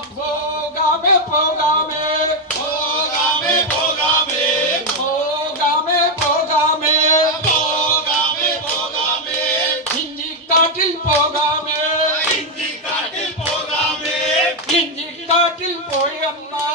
보감에 보감에 보감에 보감에 보감에 보감에 보감에 보감에 인직 다til 보감에 인직 다til 보감에 인직 다til 보였나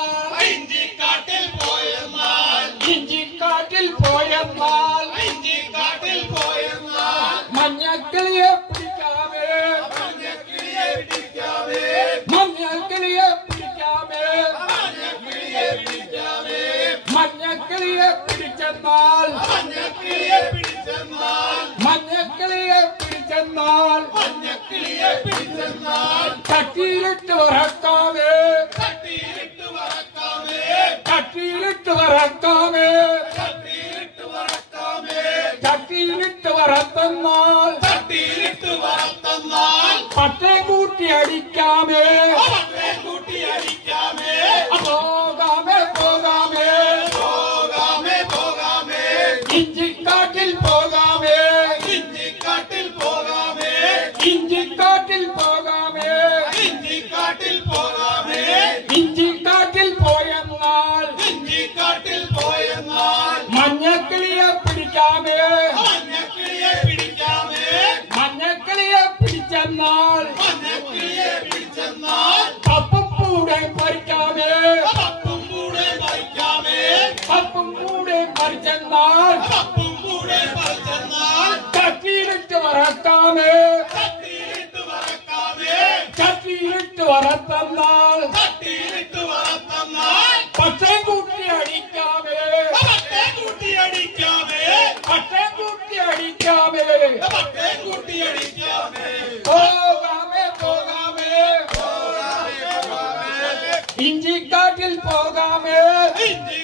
மஞ்சக்கிளிய பிடிச்சந்தால் மஞ்சக்கிளிய பிடிச்சந்தால் மஞ்சக்கிளிய பிடிச்சந்தால் மஞ்சக்கிளிய பிடிச்சந்தால் கட்டியிலிட்டு வரக்காமே. கட்டியிலிட்டு வரக்காமே. கட்டியிலிட்டு வரக்காமே. கட்டியிலிட்டு வரக்காமே. கட்டியிலிட்டு வரத்தன்னால் கட்டியிலிட்டு வரத்தன்னால் பட்டை கூட்டி அடிக்காமே. இன்றி காட்டு ಹಿಂಜಿ ಕಾಟಿಲ್ ಪೋಗಾಮೆ ಹಿಂಜಿ